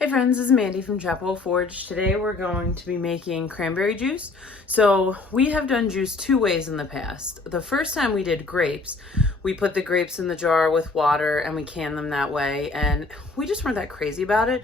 Hey friends, this is Mandy from Chapel Forge. Today we're going to be making cranberry juice. So we have done juice two ways in the past. The first time we did grapes, we put the grapes in the jar with water and we canned them that way, and we just weren't that crazy about it.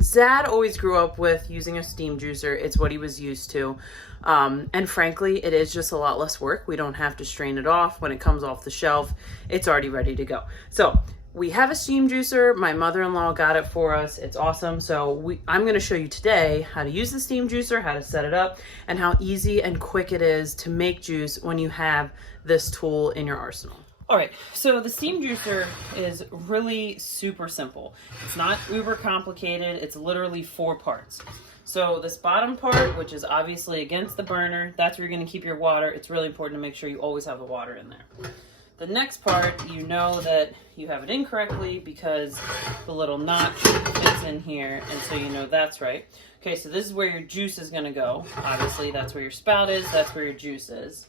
Zad always grew up with using a steam juicer. It's what he was used to. And frankly, it is just a lot less work. We don't have to strain it off. When it comes off the shelf, it's already ready to go. So we have a steam juicer. My mother-in-law got it for us. It's awesome. So I'm going to show you today how to use the steam juicer, how to set it up, and how easy and quick it is to make juice when you have this tool in your arsenal. All right, so the steam juicer is really super simple. It's not uber complicated. It's literally 4 parts. So this bottom part, which is obviously against the burner, that's where you're going to keep your water. It's really important to make sure you always have the water in there. The next part, you know that you have it incorrectly because the little notch fits in here, and so you know that's right. Okay, so this is where your juice is going to go. Obviously, that's where your spout is. That's where your juice is.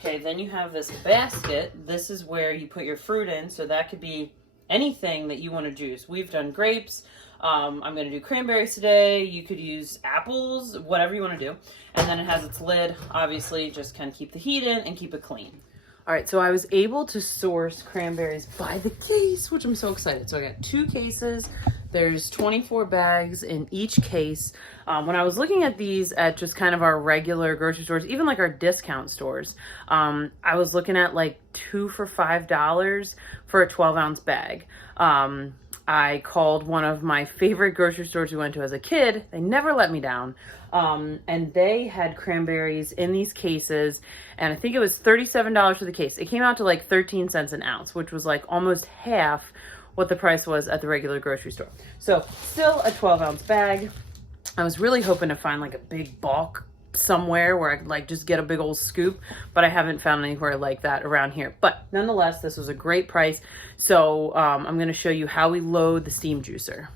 Okay, then you have this basket. This is where you put your fruit in, so that could be anything that you want to juice. We've done grapes. I'm going to do cranberries today. You could use apples, whatever you want to do. And then it has its lid. Obviously, just kind of keep the heat in and keep it clean. All right, so I was able to source cranberries by the case, which I'm so excited. So I got 2 cases. There's 24 bags in each case. When I was looking at these at just kind of our regular grocery stores, even like our discount stores, I was looking at like 2 for $5 for a 12-ounce bag. I called one of my favorite grocery stores we went to as a kid. They never let me down. And they had cranberries in these cases, and I think it was $37 for the case. It came out to like 13 cents an ounce, which was like almost half what the price was at the regular grocery store. So still a 12-ounce bag. I was really hoping to find like a big bulk somewhere where I could like just get a big old scoop, but I haven't found anywhere like that around here. But nonetheless, this was a great price. So I'm going to show you how we load the steam juicer.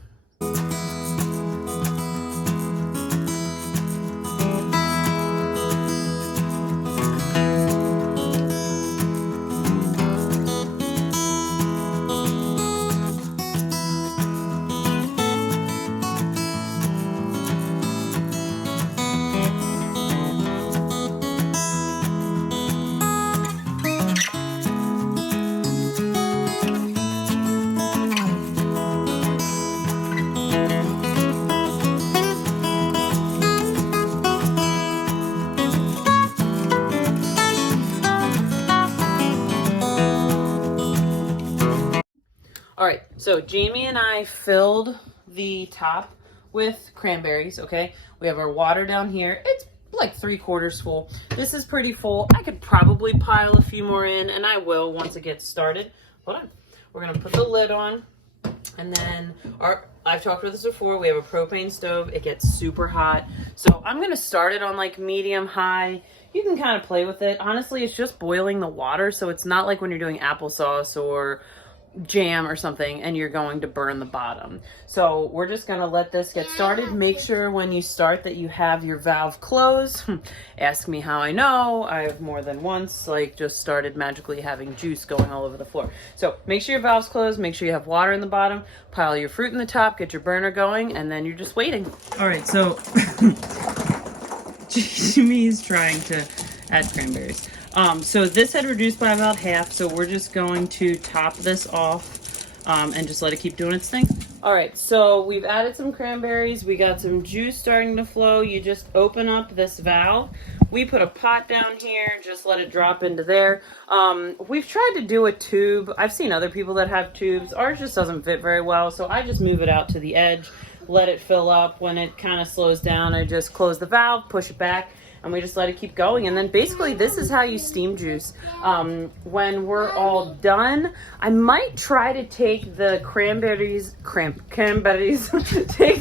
All right, so Jamie and I filled the top with cranberries, okay? We have our water down here. It's like 3/4 full. This is pretty full. I could probably pile a few more in, and I will once it gets started. Hold on. We're gonna put the lid on, and then I've talked about this before, we have a propane stove. It gets super hot. So I'm gonna start it on like medium high. You can kind of play with it. Honestly, it's just boiling the water, so it's not like when you're doing applesauce or jam or something and you're going to burn the bottom. So we're just going to let this get started. Make sure when you start that you have your valve closed. Ask me how I know. I've more than once like just started magically having juice going all over the floor. So make sure your valve's closed, make sure you have water in the bottom, pile your fruit in the top, get your burner going, and then you're just waiting. All right, so Jimmy's trying to add cranberries. So this had reduced by about half, so we're just going to top this off and just let it keep doing its thing. All right, so we've added some cranberries. We got some juice starting to flow. You just open up this valve. We put a pot down here, just let it drop into there. We've tried to do a tube. I've seen other people that have tubes. Ours just doesn't fit very well, so I just move it out to the edge, let it fill up. When it kind of slows down, I just close the valve, push it back, and we just let it keep going. And then basically this is how you steam juice. When we're all done, I might try to take the cranberries take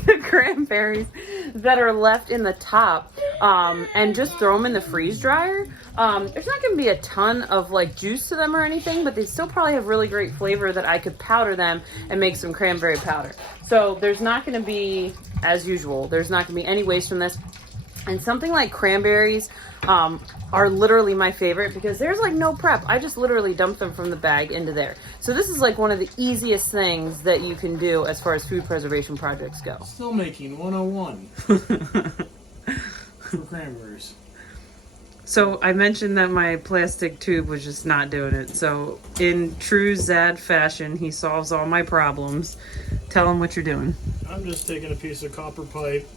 the cranberries that are left in the top and just throw them in the freeze dryer. There's not going to be a ton of like juice to them or anything, but they still probably have really great flavor that I could powder them and make some cranberry powder. So there's not going to be, as usual, there's not going to be any waste from this. And something like cranberries are literally my favorite because there's like no prep. I just literally dump them from the bag into there. So this is like one of the easiest things that you can do as far as food preservation projects go. Still making 101 for cranberries. So I mentioned that my plastic tube was just not doing it. So in true Zad fashion, he solves all my problems. Tell him what you're doing. I'm just taking a piece of copper pipe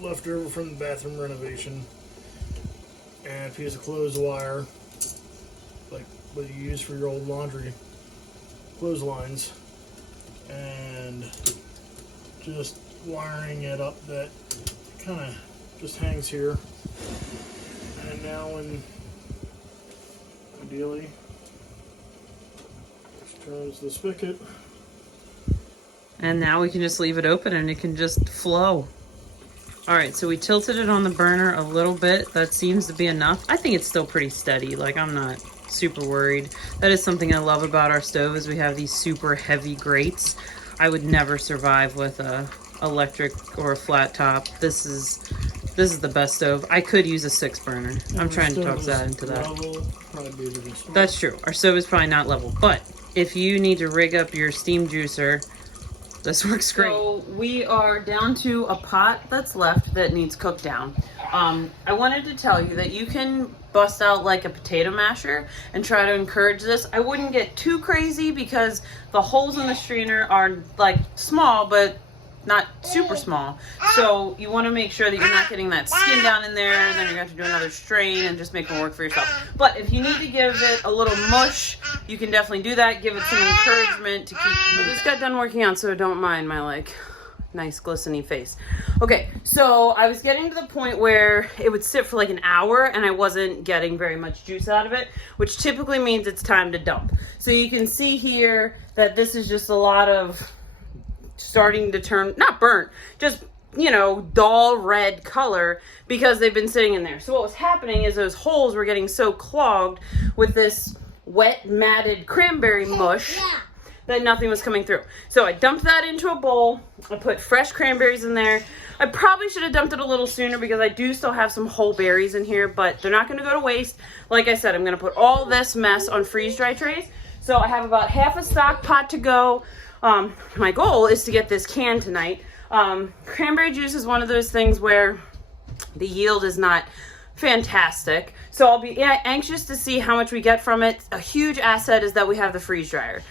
left over from the bathroom renovation and a piece of clothes wire, like what you use for your old laundry clotheslines, and just wiring it up that kind of just hangs here. And now, when ideally, just turns the spigot, and now we can just leave it open and it can just flow. All right, so we tilted it on the burner a little bit. That seems to be enough. I think it's still pretty steady. Like, I'm not super worried. That is something I love about our stove is we have these super heavy grates. I would never survive with a electric or a flat top. This is the best stove. I could use a 6 burner. I'm trying to talk Zad into that. That's true. Our stove is probably not level, but if you need to rig up your steam juicer, this works great. So we are down to a pot that's left that needs cooked down. I wanted to tell you that you can bust out like a potato masher and try to encourage this. I wouldn't get too crazy because the holes in the strainer are like small, but not super small. So you want to make sure that you're not getting that skin down in there. Then you're going to have to do another strain and just make it work for yourself. But if you need to give it a little mush, you can definitely do that. Give it some encouragement to keep moving. I just got done working out, so don't mind my like nice glistening face. Okay, so I was getting to the point where it would sit for like an hour and I wasn't getting very much juice out of it, which typically means it's time to dump. So you can see here that this is just a lot of starting to turn, not burnt, just, you know, dull red color because they've been sitting in there. So what was happening is those holes were getting so clogged with this wet, matted cranberry mush that nothing was coming through. So I dumped that into a bowl. I put fresh cranberries in there. I probably should have dumped it a little sooner because I do still have some whole berries in here, but they're not going to go to waste. Like I said, I'm going to put all this mess on freeze-dry trays. So I have about half a stock pot to go. My goal is to get this canned tonight. Cranberry juice is one of those things where the yield is not fantastic. So I'll be anxious to see how much we get from it. A huge asset is that we have the freeze dryer.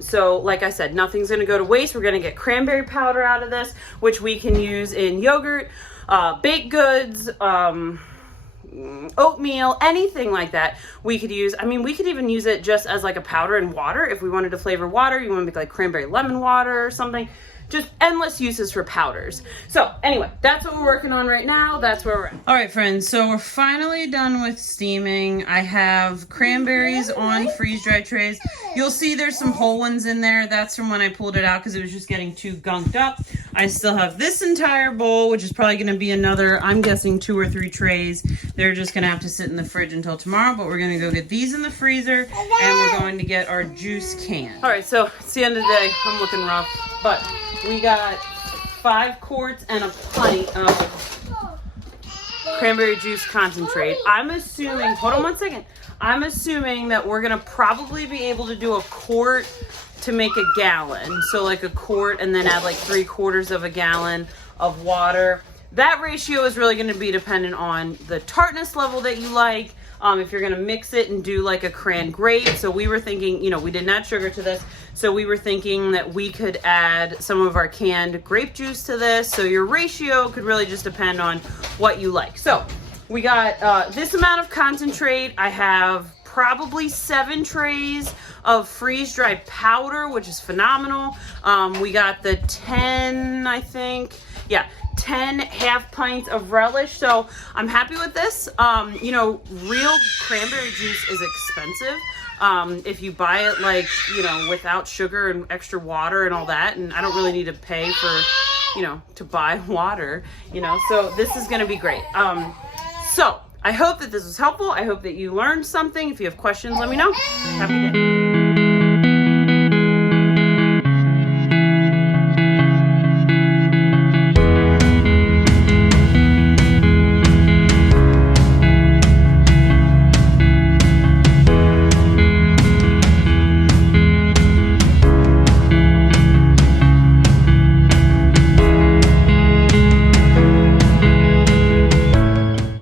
So like I said, nothing's going to go to waste. We're going to get cranberry powder out of this, which we can use in yogurt, baked goods, oatmeal, anything like that we could use. I mean, we could even use it just as like a powder in water if we wanted to flavor water. You want to make like cranberry lemon water or something. Just endless uses for powders. So anyway, that's what we're working on right now. That's where we're at. All right, friends. So we're finally done with steaming. I have cranberries on freeze-dry trays. You'll see there's some whole ones in there. That's from when I pulled it out because it was just getting too gunked up. I still have this entire bowl, which is probably going to be another, I'm guessing, 2 or 3 trays. They're just going to have to sit in the fridge until tomorrow, but we're going to go get these in the freezer, and we're going to get our juice can. All right, so it's the end of the day. I'm looking rough, but we got 5 quarts and a pint of cranberry juice concentrate. I'm assuming, hold on one second. I'm assuming that we're going to probably be able to do a quart to make a gallon. So like a quart and then add like 3/4 of a gallon of water. That ratio is really going to be dependent on the tartness level that you like. If you're going to mix it and do like a cran grape. So we were thinking, you know, we didn't add sugar to this. So we were thinking that we could add some of our canned grape juice to this. So your ratio could really just depend on what you like. So we got this amount of concentrate. I have probably 7 trays of freeze-dried powder, which is phenomenal. We got the 10, I think. Yeah. 10 half pints of relish. So I'm happy with this. You know, real cranberry juice is expensive. If you buy it like, you know, without sugar and extra water and all that, and I don't really need to pay for, you know, to buy water, you know, so this is going to be great. So I hope that this was helpful. I hope that you learned something. If you have questions, let me know. Happy day.